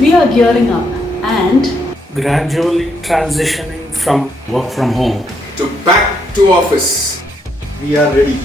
We are gearing up and gradually transitioning from work from home to back to office. We are ready.